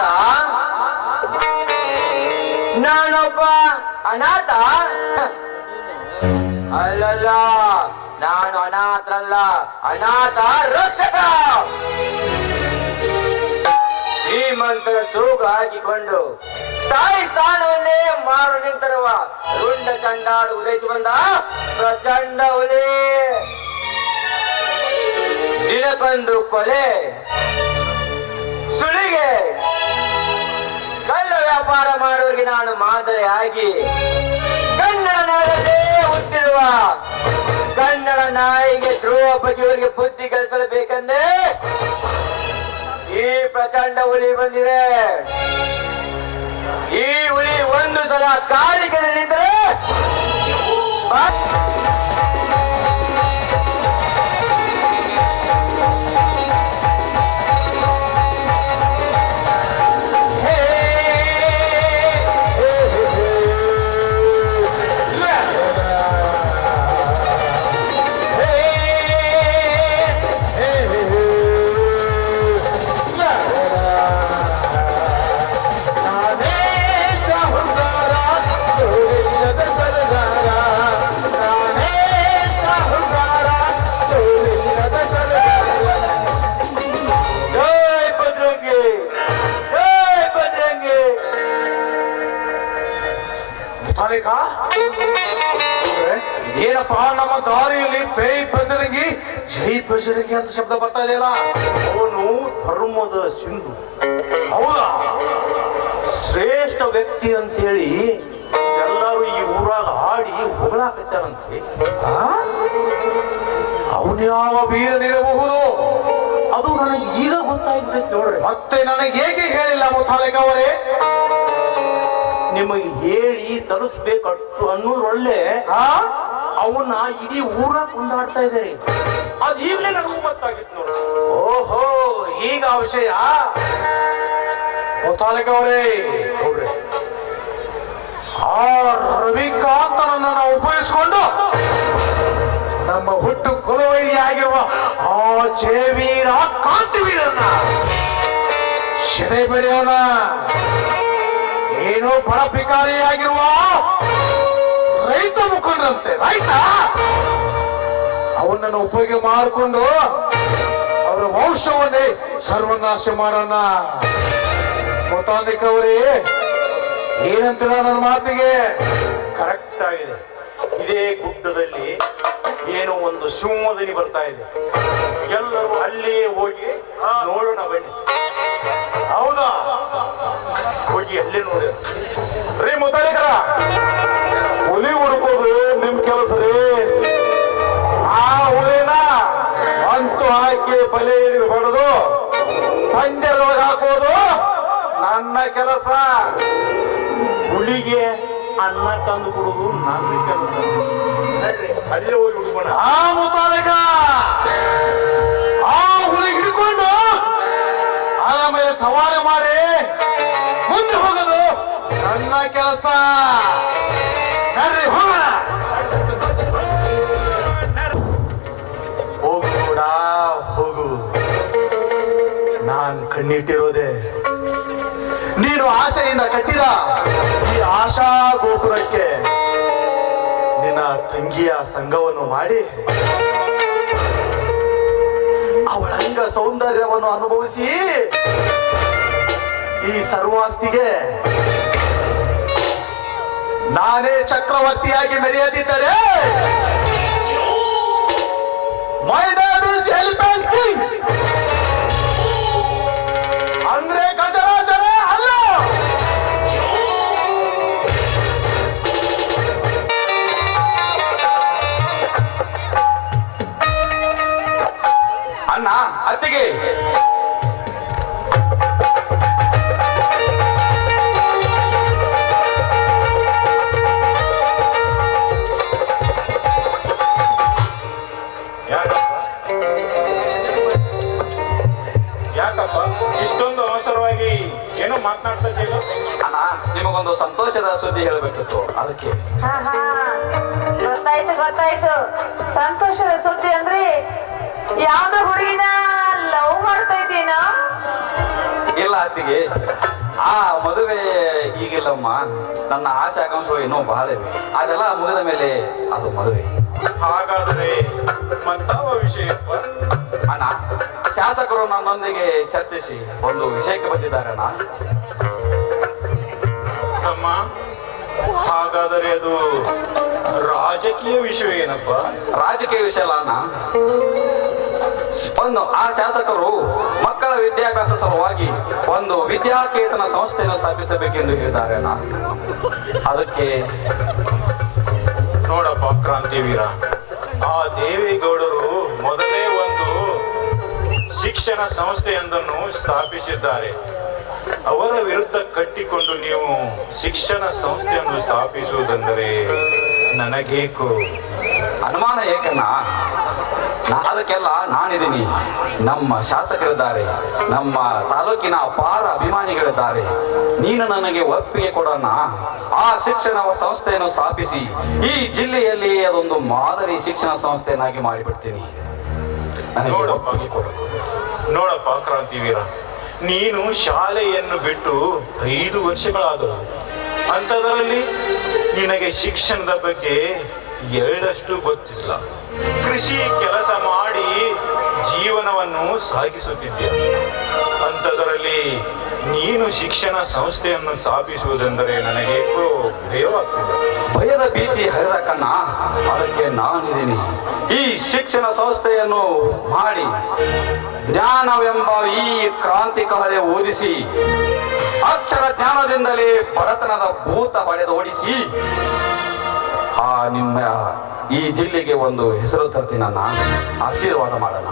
ಅನಾಥ? ನಾನೊಬ್ಬ ಅನಾಥ? ಅಲ್ಲಲ್ಲ, ನಾನು ಅನಾಥರಲ್ಲ, ಅನಾಥ ರಕ್ಷಕ. ಶ್ರೀಮಂತರ ತೂಗು ಹಾಕಿಕೊಂಡು ತಾಯಿ ಸ್ಥಾನವನ್ನೇ ಮಾರು ನಿಂತಿರುವ ರುಂಡ ಚಂಡಾಡು ಉದಯಿಸಿ ಬಂದ ಪ್ರಚಂಡ ಹುಲಿ. ದಿನಕ್ಕೊಂದು ಕೊಲೆ, ಸುಳಿಗೆ, ಕಳ್ಳ ವ್ಯಾಪಾರ ಮಾಡುವವರಿಗೆ ನಾನು ಮಾದರಿಯಾಗಿ ಕನ್ನಡ ನಾಡಲ್ಲೇ ಹುಟ್ಟಿರುವ ಕನ್ನಡ ನಾಯಿಗೆ ಧ್ರುವ ಬಗೆಯವರಿಗೆ ಬುದ್ಧಿ ಕಲಿಸಲೇಬೇಕೆಂದೇ ಈ ಪ್ರಚಂಡ ಹುಲಿ ಬಂದಿದೆ. ಈ ಹುಲಿ ಒಂದು ಸಲ ಕಾಲಿಗೆ ನಿಂತರೆ ಇದೇನಪ್ಪ ನಮ್ಮ ದಾರಿಯಲ್ಲಿ ಪೇಯ್ ಬಜರಂಗಿ ಜೈ ಬಜರಂಗಿ ಅಂತ ಶಬ್ದ ಬರ್ತಾ ಇದೆಯಲ್ಲ? ಅವನು ಧರ್ಮದ ಸಿಂಧು, ಹೌದಾ? ಶ್ರೇಷ್ಠ ವ್ಯಕ್ತಿ ಅಂತೇಳಿ ಎಲ್ಲರೂ ಈ ಊರಾಗ ಹಾಡಿ ಹೊಗಳಾಕತ್ತಾರಂತೆ. ಅವನು ಯಾವ ವೀರನಿರಬಹುದು? ಅದು ನನಗೆ ಈಗ ಗೊತ್ತಾಗ್ಬಿಟ್ಟೈತೆ ನೋಡ್ರಿ. ಮತ್ತೆ ನನಗೆ ಹೇಗೆ ಹೇಳಿಲ್ಲ ಮುತಾಲಿಕ ಅವರೇ? ನಿಮಗೆ ಹೇಳಿ ತಲುಸ್ಬೇಕಟ್ಟು ಅನ್ನೋದ್ರೊಳ್ಳೆ ಅವನ್ನ ಇಡೀ ಊರ ಕೊಂಡಾಡ್ತಾ ಇದ್ದಾರೆ. ಅದ್ ಈಗಲೇ ನನಗೂ ಗೊತ್ತಾಗಿತ್ತು ನೋಡಿ. ಓಹೋ, ಈಗ ವಿಷಯ ಮುತಾಲಿಕ ಅವರೇ. ನೋಡ್ರಿ, ಆ ರವಿಕಾಂತನನ್ನ ನಾವು ಉಪಯೋಗಿಸಿಕೊಂಡು ನಮ್ಮ ಹುಟ್ಟು ಕುಲವೈದ್ಯ ಆಗಿರುವ ಆ ಜಯವೀರ ಕಾಂತಿವೀರನ್ನ ಶೆರೆ ಬೆಳೆಯೋಣ. ಏನೋ ಬಡ ಭಿಕಾರಿಯಾಗಿರುವ ರೈತ ಮುಖಂಡರಂತೆ ರೈತ, ಅವನನ್ನು ಉಪಯೋಗ ಮಾಡಿಕೊಂಡು ಅವರ ವಂಶವನ್ನೇ ಸರ್ವನಾಶ ಮಾಡೋಣ. ಮುತಾಲಿಕ ಅವರೇ, ಏನಂತೀರ ನನ್ನ ಮಾತಿಗೆ? ಕರೆಕ್ಟ್ ಆಗಿದೆ. ಇದೇ ಗುಡ್ಡದಲ್ಲಿ ಏನೋ ಒಂದು ಸಿಂಹದನಿ ಬರ್ತಾ ಇದೆ. ಎಲ್ಲರೂ ಅಲ್ಲಿಯೇ ಹೋಗಿ ನೋಡೋಣ ಬನ್ನಿ. ಹೌದಾ? ಹೋಗಿ ಅಲ್ಲೇ ನೋಡಿ. ರೀ ಮುತಾಲಿಕರ, ಹುಲಿ ಹುಡುಕೋದು ನಿಮ್ ಕೆಲಸ ರೀ. ಆ ಹುಲಿನ ಅಂತು ಹಾಕಿ ಬಲಿ ಹೊಡೆದು ಪಂಜರೊಳಗೆ ಹಾಕೋದು ನನ್ನ ಕೆಲಸ. ಹುಲಿಗೆ ಅನ್ನ ತಂದು ಕೊಡುದು ನನ್ನ ಕೆಲಸ. ನಡ್ರಿ ಅಲ್ಲೇ ಹೋಗಿ ಹುಡುಕೋಣ. ಆ ಮುತಾಲಿಕ, ಆ ಹುಲಿ ಹಿಡ್ಕೊಂಡು ಆದ ಮೇಲೆ ಸವಾರಿ ಮಾಡಿ ಮುಂದೆ ಹೋಗೋದು ನನ್ನ ಕೆಲಸ. ನಡ್ರಿ ಹೋಗೋಣ. ಹೋಗು ಕೂಡ ಹೋಗು. ನಾನ್ ಕಣ್ಣಿಟ್ಟಿರೋದೆ ನೀನು ಆಸೆಯಿಂದ ಕಟ್ಟಿದ ಈ ಆಶಾ ಗೋಪುರಕ್ಕೆ ನಿನ್ನ ತಂಗಿಯ ಸಂಘವನ್ನು ಮಾಡಿ ಅವಳ ಅಂಗ ಸೌಂದರ್ಯವನ್ನು ಅನುಭವಿಸಿ ಈ ಸರ್ವಾಸ್ತಿಗೆ ನಾನೇ ಚಕ್ರವರ್ತಿಯಾಗಿ ಮೆರೆಯದಿದ್ದರೆ my name is elephant king ಅಂದ್ರೆ ಗಜರಾಜನೇ ಅಲ್ಲ. ಅಣ್ಣ, ಅತ್ತಿಗೆ, ಯಾಕಪ್ಪ ಇಷ್ಟೊಂದು ಅವಸರವಾಗಿ ಏನೋ ಮಾತನಾಡ್ತಾ ಇದ್ದೀರ? ಅಣ್ಣ, ನಿಮಗೊಂದು ಸಂತೋಷದ ಸುದ್ದಿ ಹೇಳಬೇಕಿತ್ತು, ಅದಕ್ಕೆ. ಗೊತ್ತಾಯ್ತು ಗೊತ್ತಾಯ್ತು. ಸಂತೋಷದ ಸುದ್ದಿ ಅಂದ್ರೆ ಯಾವ್ದೋ ಹುಡುಗಿನ ಲವ್ ಮಾಡ್ತಾ ಇದ್ದೀನ? ಇಲ್ಲ, ಅತ್ತಿಗೆ ಆ ಮದುವೆ ಈಗಿಲ್ಲಮ್ಮ. ನನ್ನ ಆಸೆ ಆಕಾಂಕ್ಷೆಗಳು ಇನ್ನೂ ಬಹಳ ಇವೆ. ಅದೆಲ್ಲ ಮುಗಿದ ಮೇಲೆ ಅದು ಮದುವೆ. ಹಾಗಾದರೆ ಮತ್ತಾವ ವಿಷಯಪ್ಪ? ಅಣ್ಣ, ಶಾಸಕರು ನನ್ನೊಂದಿಗೆ ಚರ್ಚಿಸಿ ಒಂದು ವಿಷಯಕ್ಕೆ ಬಂದಿದ್ದಾರೆ ಅಣ್ಣ. ತಮ್ಮ, ಹಾಗಾದರೆ ಅದು ರಾಜಕೀಯ ವಿಷಯ ಏನಪ್ಪ? ರಾಜಕೀಯ ವಿಷಯ ಅಲ್ಲ ಅಣ್ಣ. ಒಂದು ಆ ಶಾಸಕರು ಮಕ್ಕಳ ವಿದ್ಯಾಭ್ಯಾಸ ಸಲುವಾಗಿ ಒಂದು ವಿದ್ಯಾಕೇತನ ಸಂಸ್ಥೆಯನ್ನು ಸ್ಥಾಪಿಸಬೇಕೆಂದು ಹೇಳಿದ್ದಾರೆ ಅಣ್ಣ. ಅದಕ್ಕೆ ನೋಡಪ್ಪ ಕ್ರಾಂತಿವೀರ, ಆ ದೇವೇಗೌಡರು ಮೊದಲೇ ಒಂದು ಶಿಕ್ಷಣ ಸಂಸ್ಥೆಯೊಂದನ್ನು ಸ್ಥಾಪಿಸಿದ್ದಾರೆ. ಅವರ ವಿರುದ್ಧ ಕಟ್ಟಿಕೊಂಡು ನೀವು ಶಿಕ್ಷಣ ಸಂಸ್ಥೆಯನ್ನು ಸ್ಥಾಪಿಸುವುದೆಂದರೆ ನನಗೇಕು ಅನುಮಾನ ಏಕಣ್ಣ. ಅದಕ್ಕೆಲ್ಲ ನಾನಿದ್ದೀನಿ. ನಮ್ಮ ಶಾಸಕರಿದ್ದಾರೆ, ನಮ್ಮ ತಾಲೂಕಿನ ಅಪಾರ ಅಭಿಮಾನಿಗಳಿದ್ದಾರೆ. ನೀನು ನನಗೆ ಒಪ್ಪಿಗೆ ಕೊಡೋಣ. ಆ ಶಿಕ್ಷಣ ಸಂಸ್ಥೆಯನ್ನು ಸ್ಥಾಪಿಸಿ ಈ ಜಿಲ್ಲೆಯಲ್ಲಿ ಅದೊಂದು ಮಾದರಿ ಶಿಕ್ಷಣ ಸಂಸ್ಥೆಯನ್ನಾಗಿ ಮಾಡಿಬಿಡ್ತೀನಿ. ನನಗೆ ನೋಡಪ್ಪ ಒಪ್ಪಿಗೆ ಕೊಡು. ನೋಡಪ್ಪ ಕ್ರಾಂತಿವೀರ, ನೀನು ಶಾಲೆಯನ್ನು ಬಿಟ್ಟು 5 ವರ್ಷಗಳಾದವು. ಅಂಥದ್ರಲ್ಲಿ ನಿನಗೆ ಶಿಕ್ಷಣದ ಬಗ್ಗೆ ಎರಡಷ್ಟು ಗೊತ್ತಿಲ್ಲ. ಕೃಷಿ ಕೆಲಸ ಮಾಡಿ ಜೀವನವನ್ನು ಸಾಗಿಸುತ್ತಿದ್ದೆ. ಅಂಥದ್ರಲ್ಲಿ ನೀನು ಶಿಕ್ಷಣ ಸಂಸ್ಥೆಯನ್ನು ಸ್ಥಾಪಿಸುವುದೆಂದರೆ ನನಗೆ ಭಯವಾಗ್ತಿದೆ. ಭಯದ ಭೀತಿ ಹರಿದ ಕಣ್ಣ. ಅದಕ್ಕೆ ನಾನಿದ್ದೀನಿ. ಈ ಶಿಕ್ಷಣ ಸಂಸ್ಥೆಯನ್ನು ಮಾಡಿ ಜ್ಞಾನವೆಂಬ ಈ ಕ್ರಾಂತಿ ಕಹಳೆ ಓದಿಸಿ ಅಕ್ಷರ ಜ್ಞಾನದಿಂದಲೇ ಬಡತನದ ಭೂತ ಹೊಡೆದೋಡಿಸಿ ನಿಮ್ಮ ಈ ಜಿಲ್ಲೆಗೆ ಒಂದು ಹೆಸರು ತರ್ತೀನಿ. ನನ್ನ ಆಶೀರ್ವಾದ ಮಾಡೋಣ.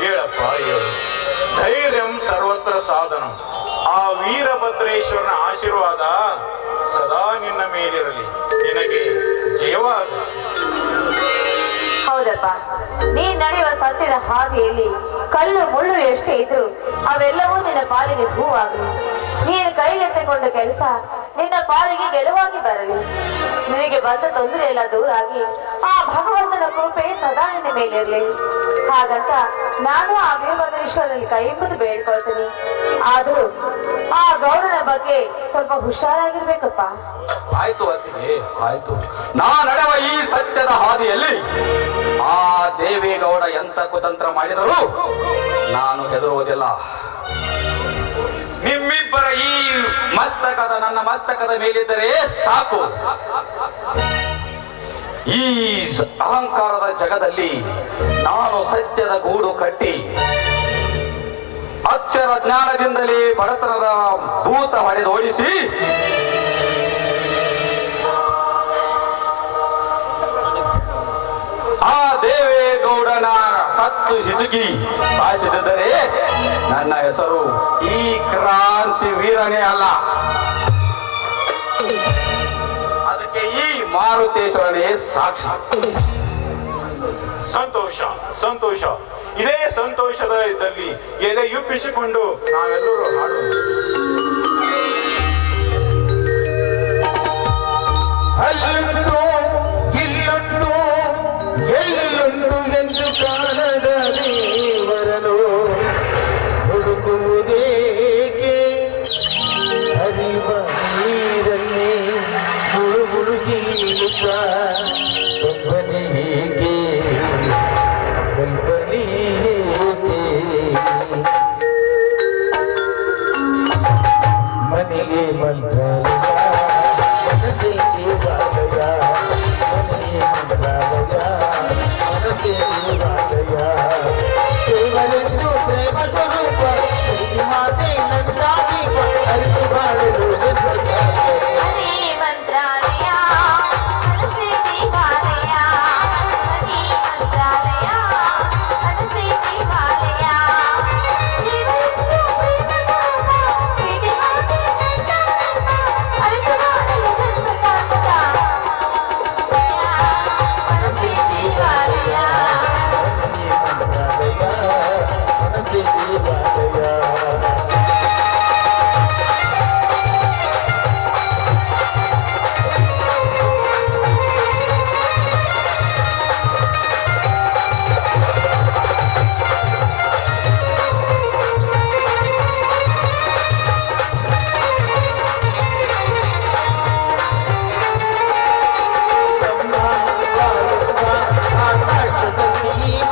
ಹೇಳಪ್ಪ ಹೇಳು. ಧೈರ್ಯಂ ಸರ್ವತ್ರ ಸಾಧನಂ. ಆ ವೀರಭದ್ರೇಶ್ವರನ ಆಶೀರ್ವಾದ ಸದಾ ನಿನ್ನ ಮೇಲಿರಲಿ. ನಿನಗೆ ಜಯವಾದ. ಹೌದಪ್ಪ, ನೀನ್ ನಡೆಯುವ ಸತ್ಯದ ಹಾದಿಯಲ್ಲಿ ಕಲ್ಲು ಮುಳ್ಳು ಎಷ್ಟೇ ಇದ್ರು ಅವೆಲ್ಲವೂ ನಿನ್ನ ಪಾಲಿಗೆ ಹೂವಾಗಲಿ. ನೀನು ಕೈಗೆತ್ತಿಕೊಂಡ ಕೆಲಸ ನಿನ್ನ ಪಾಲಿಗೆ ಗೆಲುವಾಗಿ ಬರಲಿ. ನಿನಗೆ ಬಂದ ತೊಂದರೆ ಎಲ್ಲ ದೂರಾಗಿ ಆ ಭಗವಂತನ ಕೃಪೆ ಸದಾ ನಿನ್ನ ಮೇಲಿರಲಿ. ಹಾಗಂತ ನಾನು ಆ ವೀರಭದ್ರೇಶ್ವರಲ್ಲಿ ಕೈ ಎಂಬುದು ಬೇಡ್ಕೊಳ್ತೀನಿ. ಆದರೂ ಆ ಗೌಡನ ಬಗ್ಗೆ ಸ್ವಲ್ಪ ಹುಷಾರಾಗಿರ್ಬೇಕಪ್ಪ. ಆಯ್ತು ಅತ್ತಿಗೆ, ಆಯ್ತು. ನಾ ನಡೆವ ಈ ಸತ್ಯದ ಹಾದಿಯಲ್ಲಿ ಆ ದೇವೇಗೌಡ ಎಂತ ಕುತಂತ್ರ ಮಾಡಿದರೂ ನಾನು ಹೆದರುವುದಿಲ್ಲ. ನಿಮ್ಮಿಬ್ಬರ ಈ ನನ್ನ ಮಸ್ತಕದ ಮೇಲಿದ್ದರೆ ಸಾಕು. ಈ ಅಹಂಕಾರದ ಜಗದಲ್ಲಿ ನಾನು ಸತ್ಯದ ಗೂಡು ಕಟ್ಟಿ ಅಕ್ಷರ ಜ್ಞಾನದಿಂದಲೇ ಬಡತನದ ಭೂತ ಹೊಡೆದೋಡಿಸಿ ಆ ದೇವೇಗೌಡನ ಕತ್ತು ಹಿಸುಕಿ ಬಾಚಿದರೆ ನನ್ನ ಹೆಸರು ಈ ಕ್ರಾಂತಿ ವೀರನೇ ಅಲ್ಲ. ಅದಕ್ಕೆ ಈ ಮಾರುತೇಶ್ವರನೇ ಸಾಕ್ಷಿ. ಸಂತೋಷ, ಸಂತೋಷ. ಇದೇ ಸಂತೋಷದ ಇದ್ದಲ್ಲಿ ಎದೆ ಯುಪ್ಪಿಸಿಕೊಂಡು ನಾವೆಲ್ಲರೂ ಹಾಡೋಣ. ಅಲ್ಲುಂಟು ಇಲ್ಲುಂಟು ಎಲ್ಲುಂಟು ಎಂದು ಕಾಣದ ದೇವರನು ಹುಡುಕುವುದೇಕೆ? ಹರಿವ ನೀರನ್ನೇ ಮುಳುಗುಳುಗೀಳುತ್ತ ಕಲ್ಪನೆ ಏಕೆ? ಕಲ್ಪನೆ ಏಕೆ? ಮನೆಗೆ ಮಂತ್ರಾಲಯ, ಮನಸ್ಸೇ ದೇವಾಲಯ, ಮನೆಗೆ ಮಂತ್ರಾಲಯ, ಮನಸ್ಸೇ ದೇವಾಲಯ. ದೇವರೆಂದು ಪ್ರೇಮ ಸ್ವರೂಪ ಮಾತೆ ನಂದಾದೀಪ ಅರಿತು ಬಾಳಲು ಜನ್ಮ ಸಾರ್ಥಕ. ಮನೆ ಮಂತ್ರಾಲಯ, ಮನಸ್ಸೇ ದೇವಾಲಯ, ಮನೆ ಮಂತ್ರಾಲಯ, ಮನಸ್ಸೇ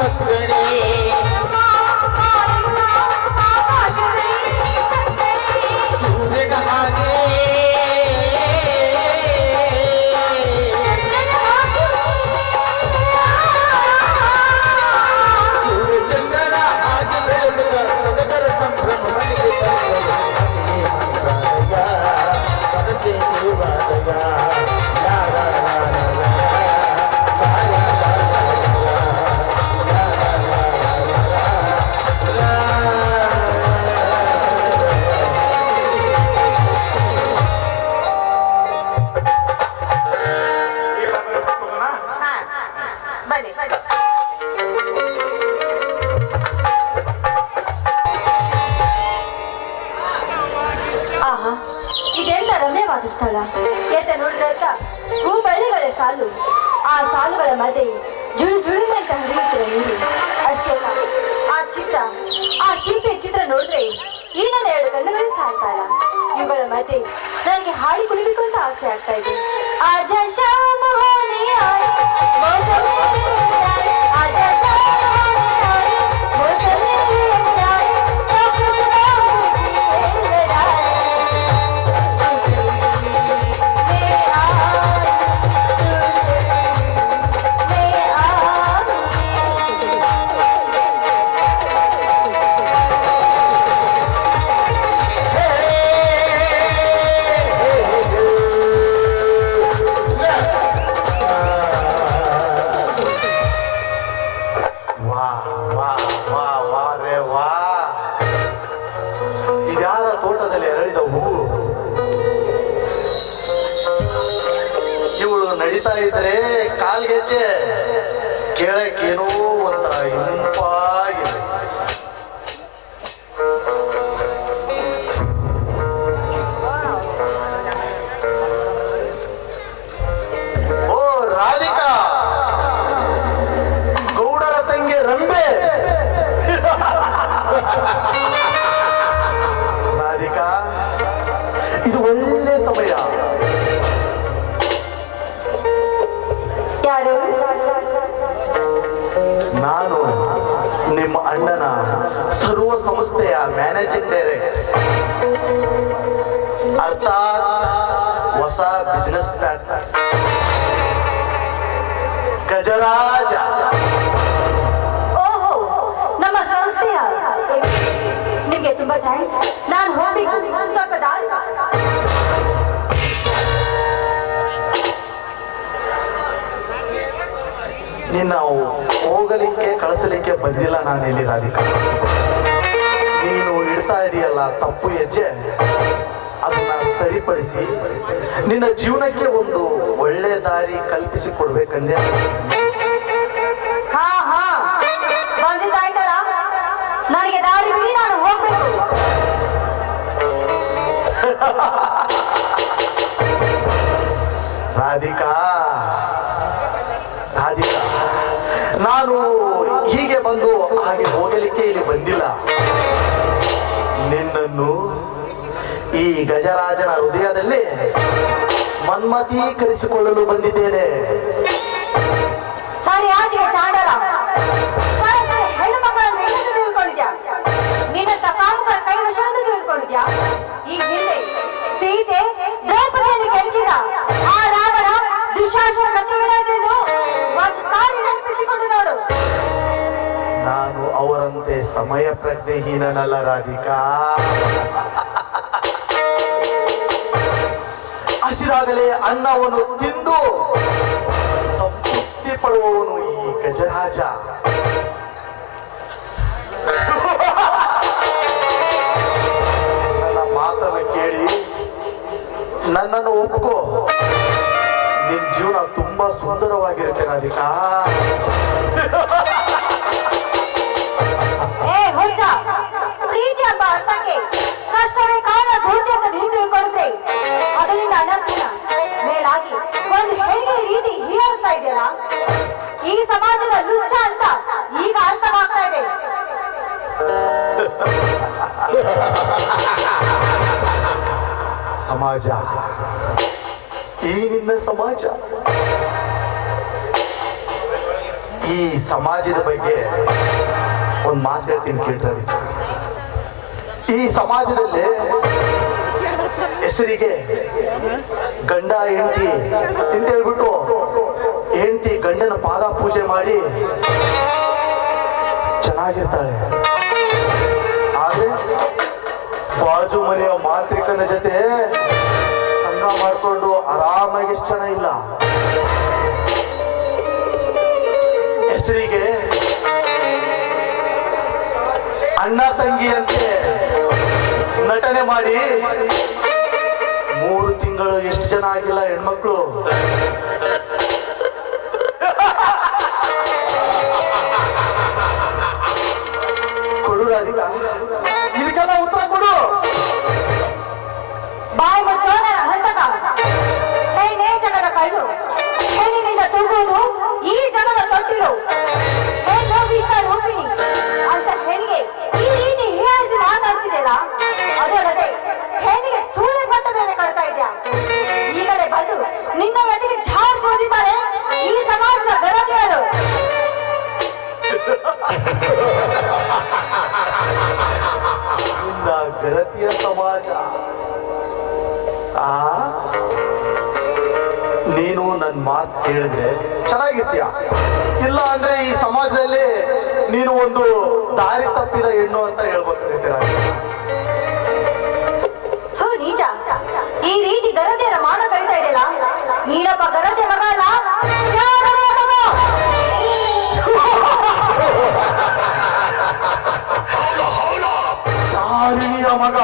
ಮಕ್ಕಳೇ ಸೂರ್ಯನ ಹಾಗೆ ಸೂರ್ಯಚಂದ್ರನ ಹಾಗೆ ಬೆಳಗುವ ಸೊಗದರ ಸಂಭ್ರಮ ಮನೆಗೆ ತರುವ ಮನೆಯೇ ಮಂತ್ರಾಲಯ ಮನಸ್ಸೇ ದೇವಾಲಯ ಲಾ ಲಾ ಲಾ ಲಾ ಲಾ ಲಾ ಲಾ ಲಾ ಹೋಗೋಣ? ಹಾ, ಬನ್ನಿ ಬನ್ನಿ. ಆಹಾ, ಇದೆಲ್ಲ ರಮ್ಯವಾದ ಸ್ಥಳ. ಎದ್ದ ನೋಡಿದಾಗ ಹೂಬಳ್ಳಿಗಳ ಸಾಲು, ಆ ಸಾಲುಗಳ ಮಧ್ಯೆ ಜುಳು ಜುಳಿನಂತ ಹರಿಯುತ್ತಿರುವ ನೀರು. ಅಷ್ಟೇ ಅಲ್ಲ, ಆ ಶಿಲ್ಪಿಯ ಚಿತ್ರ ನೋಡಿದ್ರೆ ಈ ನನ್ನ ಎರಡು ಕಣ್ಣುಗಳು ಸಾಲ್ತಾಳ. ಇವುಗಳ ಮಧ್ಯೆ ನನಗೆ ಹಾಡಿ ಕುಣಿಬೇಕು ಅಂತ ಆಸೆ ಆಗ್ತಾ ಇದೆ. ಆಜ ಶಾಮ ಹೋನೆ ಆಯೆ, ಮೌಸಮೇ ಆಯೆ, ಆಜ ಶಾಮ ಹೋನೆ ಆಯೆ, ಮೌಸಮೇ ಆಯೆ, ವಾ ವಾ ವಾ ವಾ ರೇ ವಾ ಇದ್ಯಾರ ತೋಟದಲ್ಲಿ ಅರಳಿದ ಹೂವು ಇವಳು ನಡೀತಾ ಇದ್ರೆ ಕಾಲ್ಗೆಜ್ಜೆ ಕೇಳಕ್ಕೇನೋ ಒಂಥರ ಇಂಪಾಗಿದೆ. ಓ ರಾಧಿಕಾ, ಗೌಡರ ತಂಗಿ ರಂಬೆ. ರಾಧಿಕಾ, ಇದು ಒಳ್ಳೆ ಸಮಯ. ಯಾರು? ನಾನು ನಿಮ್ಮ ಅಣ್ಣನ ಸರ್ವ ಸಂಸ್ಥೆಯ ಮ್ಯಾನೇಜಿಂಗ್ ಡೈರೆಕ್ಟರ್, ಅರ್ಥಾತ್ ಹೊಸ ಬಿಸಿನೆಸ್ ಪಾರ್ಟ್ನರ್ ಗಜರಾಜ. ಓಹೋ, ನಮ್ಮ ಸಂಸ್ಥೆಯ ನಿಮ್ಗೆ ತುಂಬಾ ಥ್ಯಾಂಕ್ಸ್. ನಾನು ಹೋಗ್ಬೇಕು, ಸ್ವಲ್ಪ ದಾರಿ. ನಿನ್ನ ಹೋಗಲಿಕ್ಕೆ ಕಳಿಸಲಿಕ್ಕೆ ಬಂದಿಲ್ಲ ನಾನಿಲ್ಲಿ ರಾಧಿಕಾ. ನೀನು ಇಡ್ತಾ ಇದೆಯಲ್ಲ ತಪ್ಪು ಹೆಜ್ಜೆ, ಅದನ್ನ ಸರಿಪಡಿಸಿ ನಿನ್ನ ಜೀವನಕ್ಕೆ ಒಂದು ಒಳ್ಳೆ ದಾರಿ ಕಲ್ಪಿಸಿಕೊಡ್ಬೇಕಂದೆ. ಹಾ ಹಾ, ಬಂದಿದ್ದಾಯ್ತಲ್ಲ, ನನಗೆ ದಾರಿ ಬಿಡಿ, ನಾನು ಹೋಗ್ಬೇಕು. ರಾಧಿಕಾ, ರಾಧಿಕಾ, ನಾನು ಹೀಗೆ ಬಂದು ಹಾಗೆ ಹೋಗಲಿಕ್ಕೆ ಇಲ್ಲಿ ಬಂದಿಲ್ಲ. ನಿನ್ನನ್ನು ಈ ಗಜರಾಜನ ಹೃದಯದಲ್ಲಿ ಮನ್ಮತೀಕರಿಸಿಕೊಳ್ಳಲು ಬಂದಿದ್ದೇನೆ. ಸರಿ, ಆಚೆ ಚಾಂಡಲ. ಸರಿ, ಸರಿ, ಹೆಣ್ಣು ಮಕ್ಕಳನ್ನು ಹೆಣ್ಣು ತಿಳ್ಕೊಂಡಿದ್ಯಾ? ನಿನ್ನ ಕಾಮುಕರ ಕೈ ವಶವನ್ನು ತಿಳ್ಕೊಂಡಿದ್ಯಾ? ಈ ಹಿಂದೆ ಸೀತೆ ದ್ರೌಪದಿಯನ್ನು ಕೆಣಕಿದ ಆ ರಾವಣ ದುಶಾಸನ ಪ್ರತಿವಿಡೋದನ್ನು ಒಂದು ಸಾರಿ ನೆನಪಿಸಿಕೊಂಡು ನೋಡು. ನಾನು ಅವರಂತೆ ಸಮಯ ಪ್ರಜ್ಞೆಹೀನನಲ್ಲ ರಾಧಿಕಾ. ಹಸಿರಾಗಲೇ ಅನ್ನವನ್ನು ತಿಂದು ಸಂತೃಪ್ತಿ ಪಡುವವನು ಈ ಗಜರಾಜ. ನನ್ನ ಮಾತನ್ನು ಕೇಳಿ ನನ್ನನ್ನು ಒಪ್ಕೋ. ನಿನ್ ಜೀವನ ತುಂಬಾ ಸುಂದರವಾಗಿರುತ್ತೆ ರಾಧಿಕಾ. ಏ ಹುಚ್ಚ, ಪ್ರೀತಿ ಎಂಬ ಅರ್ಥಕ್ಕೆ ಕಷ್ಟವೇ ಕಾರಣ ಪೂರ್ತಿ ಅಂತ ನೀನು ತಿಳ್ಕೊಂಡಿದ್ರೆ ಅದರಿಂದ ಅನರ್ಥನ ಮೇಲಾಗಿ ಒಂದು ಹೆಣ್ಣಿಗೆ ರೀತಿ ಹೀಯಾಳಿಸ್ತಾ ಇದೆಯಲ್ಲ, ಈ ಸಮಾಜದ ಲುಚ್ಚ ಅಂತ ಈಗ ಅರ್ಥವಾಗ್ತಾ ಇದೆ. ಸಮಾಜ, ಈ ನಿನ್ನ ಸಮಾಜ ಈ ಸಮಾಜದ ಬಗ್ಗೆ ಒಂದು ಮಾತು ಹೇಳ್ತೀನಿ ಕೇಳ್ರಿ. ಈ ಸಮಾಜದಲ್ಲಿ ಹೆಸರಿಗೆ ಗಂಡ ಹೆಂಡತಿ ಅಂತ ಹೇಳ್ಬಿಟ್ಟು ಹೆಂಡತಿ ಗಂಡನ ಪಾದ ಪೂಜೆ ಮಾಡಿ ಚೆನ್ನಾಗಿರ್ತಾಳೆ. ಆದ್ರೆ ಬಾಜು ಮನೆಯ ಮಾಂತ್ರಿಕನ ಜೊತೆ ಸಂಘ ಮಾಡಿಕೊಂಡು ಆರಾಮಾಗಿ ಎಷ್ಟು ಜನ ಇಲ್ಲ. ಹೆಸರಿಗೆ ಅಣ್ಣ ತಂಗಿ ಅಂತೆ ನಟನೆ ಮಾಡಿ 3 ತಿಂಗಳು ಎಷ್ಟು ಜನ ಆಗಿಲ್ಲ ಹೆಣ್ಮಕ್ಳು. ಕೊಡು ರಾಧಿಕಾ, ಇದಕ್ಕೆಲ್ಲ ಉತ್ತರ ಕೊಡು. ಬಾಯಿ ಮುಚ್ಚೋದ ಹಂತಕ ಹೆಣ್ಣೇ ಜಗದ ಕಳ್ಳು, ಹೆಣ್ಣಿನಿಂದ ತೂಗುವುದು ಈ ಜಗದ ತೊಟ್ಟಿಲು, ಹೆಣ್ಣು ವಿಷ ರೂಪಿಣಿ ಅಂತ ಹೆಣ್ಣಿಗೆ ಈ ರೀತಿ ಹೀಯಾಳಿಸಿ ಮಾತಾಡ್ತಿದೆಯಲ್ಲ, ಅದಲ್ಲದೆ ಹೆಣ್ಣಿಗೆ ಸೂಳೆ ಬಂದ ಮೇಲೆ ಕಳ್ತಾ ಇದ್ಯಾ. ಈಗಲೇ ಬಂದು ನಿನ್ನ ಎದುರಿಗೆ ಝಾಡ್ ಹೋದಿದ್ದಾರೆ ಈ ಸಮಾಜದ ಗರತಿಯರು. ನಿನ್ನ ಗರತಿಯ ಸಮಾಜ. ನೀನು ನನ್ನ ಮಾತು ಕೇಳಿದ್ರೆ ಚೆನ್ನಾಗಿರ್ತೀಯ, ಇಲ್ಲ ಅಂದ್ರೆ ಈ ಸಮಾಜದಲ್ಲಿ ನೀನು ಒಂದು ದಾರಿ ತಪ್ಪಿದ ಹೆಣ್ಣು ಅಂತ ಹೇಳ್ಬೇಕಾಗುತ್ತೆ. ಥು ನೀಚ, ಈ ರೀತಿ ಗರತಿಯರ ಮಾನ ಕಳೀತಾ ಇದೆಯಲ್ಲ, ನೀನೊಬ್ಬ ಗರತಿ ಮಗ ಅಲ್ಲ, ಜಾರನೆಯ ಮಗ. ಚಾರಿಣಿಯ ಮಗ,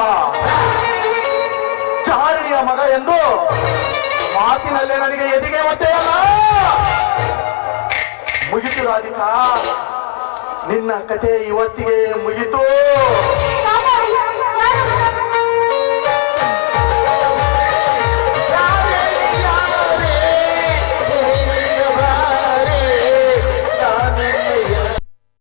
ಚಾರಿಣಿಯ ಮಗ ಎಂದು ಮಾತಿನಲ್ಲೇ ನನಗೆ ಎದಿಗೆ ಒತ್ತೆಯಲ್ಲ. ಮುಗಿತು ರಾಧಿಕಾ, ನಿನ್ನ ಕತೆ ಇವತ್ತಿಗೆ ಮುಗಿತು. ಯಾರು